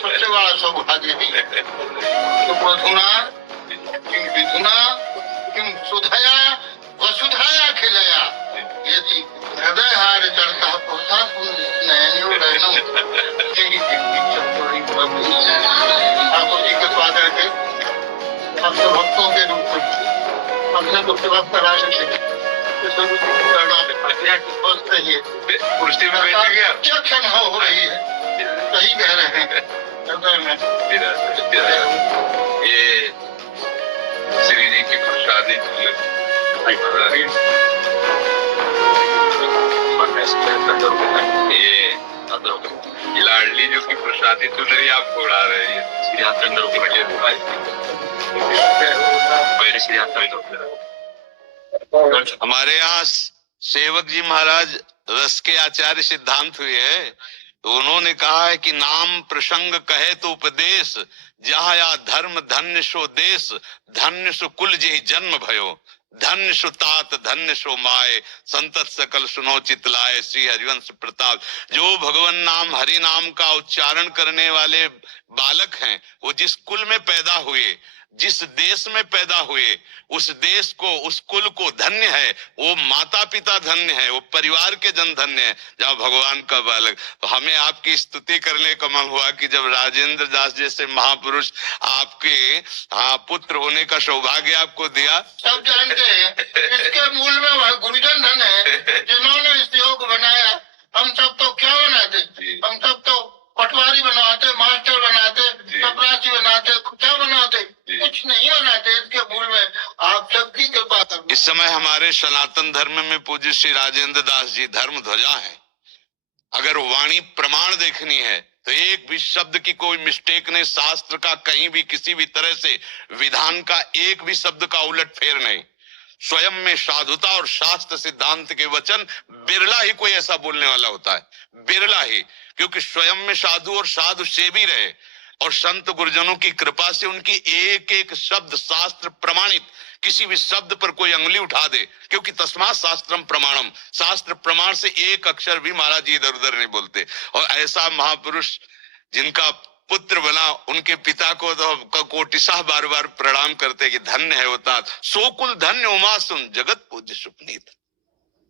सबसे बड़ा सौभाग्य है। तो मधुना किं विधुना किं सुधया वसुधाया खिलया यदि हृदय हार चढ़ता पोता नयनियों रहनो यही चतुरी प्रभु ठाकुर जी के स्वागत है। हमसे भक्तों के रूप में हमसे तो सेवा करा रहे थे। कुर्सी में बैठ गया क्या क्षण हो रही है। सही कह रहे हैं। ये श्री जी की प्रसादी ये लाडली जो की प्रसादी चुनरी आपको उड़ा रहे हैं। हमारे यहाँ सेवक जी महाराज रस के आचार्य सिद्धांत हुए है, तो उन्होंने कहा है कि नाम प्रसंग कहे तो उपदेश, जहाँ या धर्म धन्य सो देश, धन्य सो कुल जे जन्म भयो, धन्य सो तात धन्य सो माए, संतत सकल सुनो चितलाए, श्री हरिवंश प्रताप। जो भगवान नाम हरि नाम का उच्चारण करने वाले बालक हैं, वो जिस कुल में पैदा हुए, जिस देश में पैदा हुए, उस देश को, उस कुल को धन्य है, वो माता पिता धन्य है, वो परिवार के जन धन्य है, जहाँ भगवान का बालक। तो हमें आपकी स्तुति करने का मन हुआ कि जब राजेंद्र दास जैसे महापुरुष आपके पुत्र होने का सौभाग्य आपको दिया। सब जानते हैं इसके मूल में वह गुरुजन धन है जिन्होंने इस योग बनाया। हम सब तो क्या बनाते, हम सब तो पटवारी बनाते, मास्टर बनाते, चपरासी बनाते, क्या बनाते, कुछ नहीं बनाते। इसके मूल में आप सबकी कृपा करो। इस समय हमारे सनातन धर्म में पूज्य श्री राजेंद्र दास जी धर्म ध्वजा है। अगर वाणी प्रमाण देखनी है तो एक भी शब्द की कोई मिस्टेक नहीं, शास्त्र का कहीं भी किसी भी तरह से विधान का एक भी शब्द का उलट फेर नहीं। स्वयं में साधुता और शास्त्र सिद्धांत के वचन बिरला ही कोई ऐसा बोलने वाला होता है, बिरला ही, क्योंकि स्वयं में साधु और साधु सेवी रहे और संत गुरुजनों की कृपा से उनकी एक एक शब्द शास्त्र प्रमाणित, किसी भी शब्द पर कोई अंगुली उठा दे, क्योंकि तस्मात् शास्त्रम प्रमाणम, शास्त्र प्रमाण से एक अक्षर भी महाराज जी इधर उधर नहीं बोलते। और ऐसा महापुरुष जिनका पुत्र बना, उनके पिता को तो कोटिशाह बार बार प्रणाम करते कि धन्य है होता, सोकुल धन्य उमा सुन जगत पूज्य सुपनीत।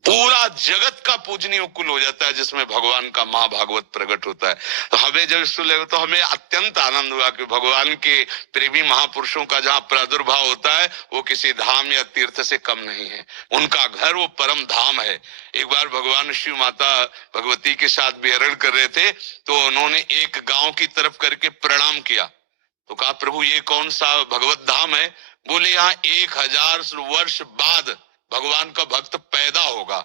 पूरा जगत का पूजनीय कुल हो जाता है जिसमें भगवान का महाभागवत प्रकट होता है। तो हमें जब सुने तो हमें अत्यंत आनंद हुआ कि भगवान के प्रेमी महापुरुषों का जहाँ प्रादुर्भाव होता है वो किसी धाम या तीर्थ से कम नहीं है। उनका घर वो परम धाम है। एक बार भगवान शिव माता भगवती के साथ विहरण कर रहे थे, तो उन्होंने एक गांव की तरफ करके प्रणाम किया, तो कहा प्रभु ये कौन सा भगवत धाम है? बोले यहाँ 1000 वर्ष बाद भगवान का भक्त पैदा होगा,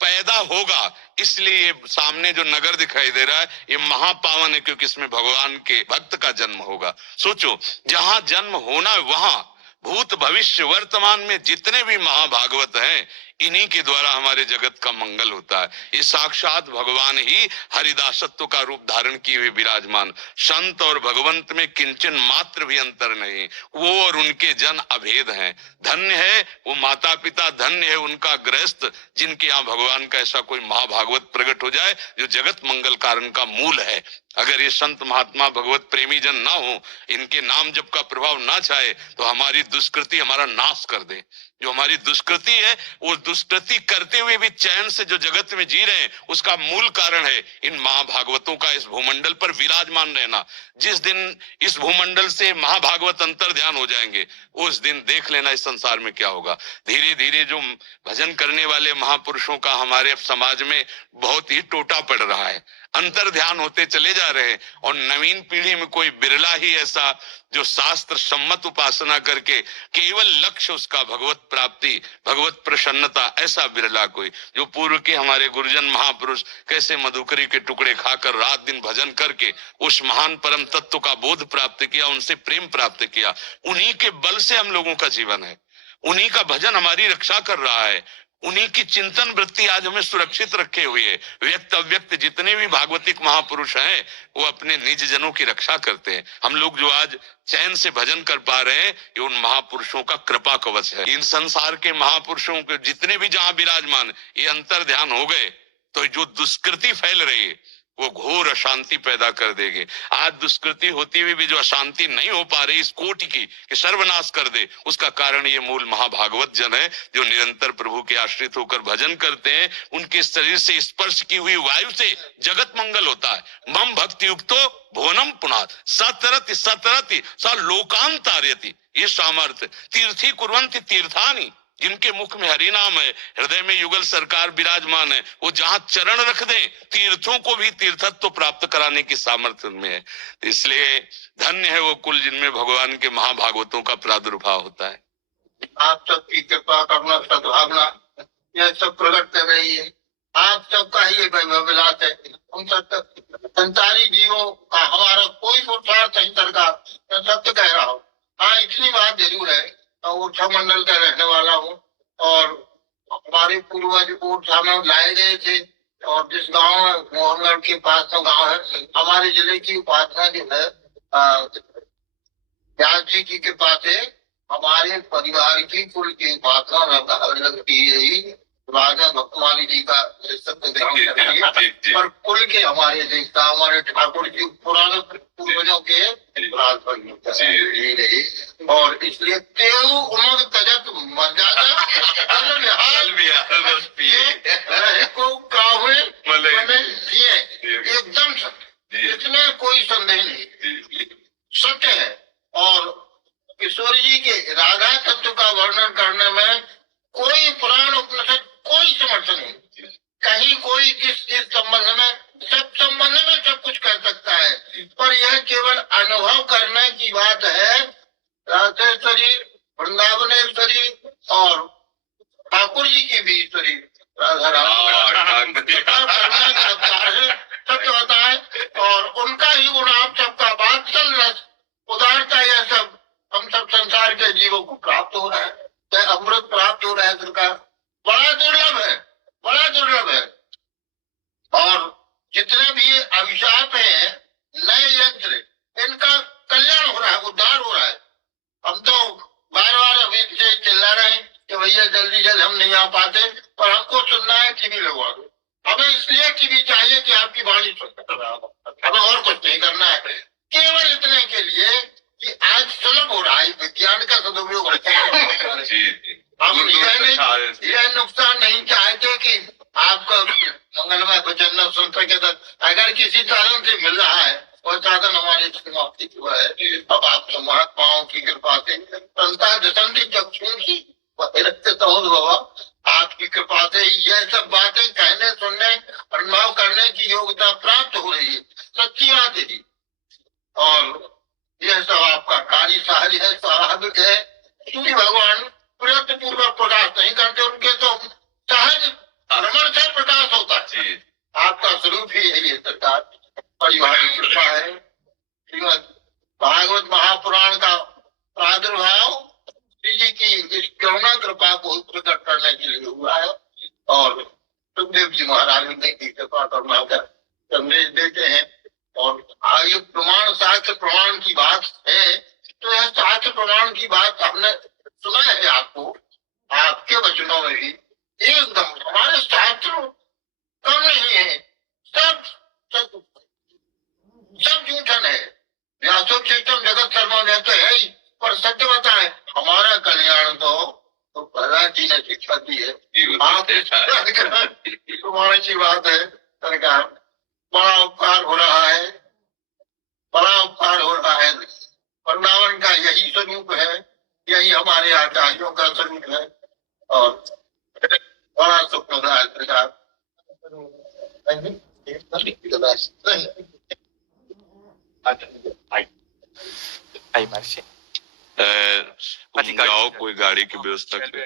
पैदा होगा, इसलिए ये सामने जो नगर दिखाई दे रहा है ये महापावन है, क्योंकि इसमें भगवान के भक्त का जन्म होगा। सोचो, जहां जन्म होना है वहां भूत भविष्य वर्तमान में जितने भी महाभागवत हैं, इन्हीं के द्वारा हमारे जगत का मंगल होता है। ये साक्षात भगवान ही हरिदासत्व का रूप धारण किए हुए विराजमान, संत और भगवंत में किंचन मात्र भी अंतर नहीं, वो और उनके जन अभेद हैं। धन्य है वो माता पिता, धन्य है उनका गृहस्थ, जिनके यहाँ भगवान का ऐसा कोई महाभागवत प्रकट हो जाए जो जगत मंगल कारण का मूल है। अगर ये संत महात्मा भगवत प्रेमी जन ना हो, इनके नाम जप का प्रभाव ना चाहे, तो हमारी दुष्कृति हमारा नाश कर दे। जो हमारी दुष्कृति है, वो दुष्कृति करते हुए भी चैन से जो जगत में जी रहे हैं, उसका मूल कारण है इन महाभागवतों का इस भूमंडल पर विराजमान रहना। जिस दिन इस भूमंडल से महाभागवत अंतर ध्यान हो जाएंगे, उस दिन देख लेना इस संसार में क्या होगा। धीरे धीरे जो भजन करने वाले महापुरुषों का हमारे समाज में बहुत ही टोटा पड़ रहा है, अंतर ध्यान होते चले जा रहे हैं, और नवीन पीढ़ी में कोई बिरला ही ऐसा जो शास्त्र सम्मत उपासना करके केवल लक्ष्य उसका भगवत प्राप्ति, भगवत प्रसन्नता, ऐसा बिरला कोई। जो पूर्व के हमारे गुरुजन महापुरुष कैसे मधुकरी के टुकड़े खाकर रात दिन भजन करके उस महान परम तत्व का बोध प्राप्त किया, उनसे प्रेम प्राप्त किया, उन्हीं के बल से हम लोगों का जीवन है, उन्हीं का भजन हमारी रक्षा कर रहा है, उन्हीं की चिंतन वृत्ति आज हमें सुरक्षित रखे हुए है। व्यक्त अव्यक्त जितने भी भागवतिक महापुरुष हैं, वो अपने निज जनों की रक्षा करते हैं। हम लोग जो आज चैन से भजन कर पा रहे हैं, ये उन महापुरुषों का कृपा कवच है। इन संसार के महापुरुषों के जितने भी जहां विराजमान, ये अंतर ध्यान हो गए तो जो दुष्कृति फैल रही है, वो घोर अशांति पैदा कर देंगे। आज दुष्कृति होती हुई भी जो अशांति नहीं हो पा रही इस कोटि की कि सर्वनाश कर दे, उसका कारण ये मूल महाभागवत जन है जो निरंतर प्रभु के आश्रित होकर भजन करते हैं। उनके शरीर से स्पर्श की हुई वायु से जगत मंगल होता है। मम भक्ति युक्तो भुवनम पुनात् सतरति सतरति स लोकांतारयति। ये सामर्थ्य तीर्थी कुर्वन्ति तीर्थानि, जिनके मुख में हरि नाम है, हृदय में युगल सरकार विराजमान है, वो जहां चरण रख दें तीर्थों को भी तीर्थत्व प्राप्त कराने की सामर्थ्य उनमें है। इसलिए धन्य है वो कुल जिनमें भगवान के महाभागवतों का प्रादुर्भाव होता है। आप सबकी कृपा करुणा सद्भावना यह सब प्रकट कर रही है। आप सबका ही ये विलास है। हम सब संसारी जीवों का हमारा कोई पुरुषार्थ नहीं सरकार, मैं सत्य कह रहा हूँ। हाँ, इतनी बात जरूर है, ओरछा मंडल का रहने वाला हूँ और हमारे पूर्वज ओरछा में लाए गए थे और जिस गांव में मोहनगढ़ के पास में गांव है, हमारे जिले की उपासना जो है व्यास जी की कृपा से हमारे परिवार की कुल की उपासना लगती है। राजा भक्तमाली जी का सत्य पर कुल के हमारे देवता हमारे ठाकुर जी पुराने पूर्वजों के और इसलिए तेऊ उमंग तजत मर्यादा को काहुए दिए, एकदम सत्य, इसमें कोई संदेह नहीं, सत्य है। और किशोर जी के राधा तत्व का वर्णन करने में कोई पुराण उपनिषद कोई समर्थन नहीं, कहीं कोई इस संबंध में सब कुछ कर सकता है, पर यह केवल अनुभव करने की बात है। राधेश्वरी, वृंदावनेश्वरी और ठाकुर जी की भी ईश्वरी राधा राम सत्य होता है और उनका ही गुण आप सबका वात्सल रस उदारता, यह सब हम सब संसार के जीवों को प्राप्त हो रहा है, अमृत प्राप्त हो रहा है। सरकार बड़ा दुर्लभ है, बड़ा दुर्लभ है। और जितने भी अभिशाप है, नए यंत्र, इनका कल्याण हो रहा है, उद्धार हो रहा है। हम तो बार बार अभी से चिल्ला रहे हैं कि भैया जल्दी जल्दी हम नहीं आ पाते, पर हमको सुनना है टीवी लगवा दो। हमें इसलिए टीवी चाहिए कि आपकी वाणी सुन, हमें और कुछ नहीं करना है, केवल इतने के लिए कि आज सुलभ हो रहा है, विज्ञान का सदुपयोग होता है। हम यह नुकसान नहीं चाहते कि आपका मंगलमय भजन न सुन सके, तो अगर किसी साधन से मिल रहा है वह साधन हमारे समाप्ति हुआ है। अब आप महात्माओं की कृपा से संता दशंति चक्षुंसी बाबा, आपकी कृपा से यह सब बातें कहने सुनने अनुभव करने की योग्यता प्राप्त हो रही है, सच्ची बात है। और यह सब आपका कार्य साहरी है, स्वाभाविक है। सूर्य भगवान प्रयत्न पूर्वक प्रकाश नहीं करते, उनके तो सहज भ्रमण से प्रकाश होता है। आपका स्वरूप ही यही है सरकार, परिवार की कृपा है। श्रीमद भागवत महापुराण का प्रादुर्भाव श्री जी की इस करुणा कृपा को प्रकट करने के लिए हुआ है और सुखदेव जी महाराज ने की कृपा करना कर संदेश देते हैं। और आगे प्रमाण शास्त्र प्रमाण की बात है, तो यह शास्त्र प्रमाण की बात हमने सुना है आपको, आपके वचनों में भी एकदम हमारे शास्त्र कम नहीं है, सब झूठन है। व्यासोचितम जगत शर्मा में तो है ही, पर सत्य बताए हमारा कल्याण तो प्रहलाद जी ने शिक्षा दी है। आप प्रमाण की बात है सरकार, बड़ा उपकार हो रहा है, बड़ा उपकार हो रहा है। वृंदावन का यही स्वरूप है, यही हमारे आचार्यों का स्वरूप है और बड़ा सुख हो रहा है सरकार। जाओ कोई गाड़ी की व्यवस्था करें।